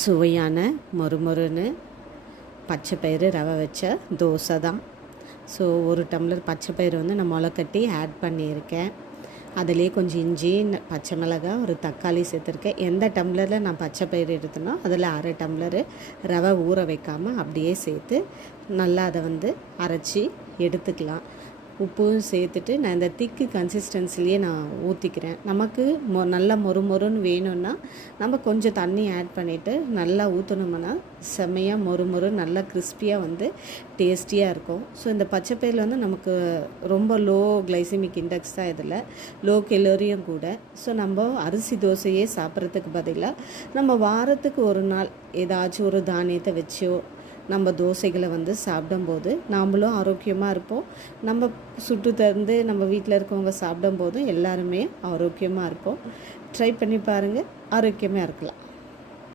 சுவையான மொறுமொறுன்னு பச்சை பயிறு ரவை வச்ச தோசை தான். ஸோ ஒரு டம்ளர் பச்சை பயிறு வந்து நான் முளைக்கட்டி ஆட் பண்ணியிருக்கேன். அதிலே கொஞ்சம் இஞ்சி, பச்சை மிளகாய், ஒரு தக்காளி சேர்த்துருக்கேன். எந்த டம்ளரில் நான் பச்சை பயிறு எடுத்தனோ அதில் அரை டம்ளரு ரவை ஊற வைக்காமல் அப்படியே சேர்த்து நல்லா அதை வந்து அரைச்சி எடுத்துக்கலாம். உப்பும் சேர்த்துட்டு நான் இந்த திக்கு கன்சிஸ்டன்சிலேயே நான் ஊற்றிக்கிறேன். நமக்கு நல்லா மொறுமொறுன்னு வேணும்னா நம்ம கொஞ்சம் தண்ணி ஆட் பண்ணிவிட்டு நல்லா ஊற்றணும்னா செம்மையாக மொறுமொறு நல்லா கிறிஸ்பியாக வந்து டேஸ்டியாக இருக்கும். ஸோ இந்த பச்சைப்பயிரில் வந்து நமக்கு ரொம்ப லோ கிளைசிமிக் இண்டெக்ஸ் தான், இதில் லோ கெலோரியும் கூட. ஸோ நம்ம அரிசி தோசையே சாப்பிட்றதுக்கு பதிலாக நம்ம வாரத்துக்கு ஒரு நாள் ஏதாச்சும் ஒரு தானியத்தை வச்சோ நம்ம தோசைகளை வந்து சாப்பிடும்போது நாமளும் ஆரோக்கியமாக இருப்போம். நம்ம சுட்டு தந்து நம்ம வீட்டில் இருக்கவங்க சாப்பிடும்போதும் எல்லாருமே ஆரோக்கியமாக இருப்போம். ட்ரை பண்ணி பாருங்கள், ஆரோக்கியமாக இருக்கலாம்.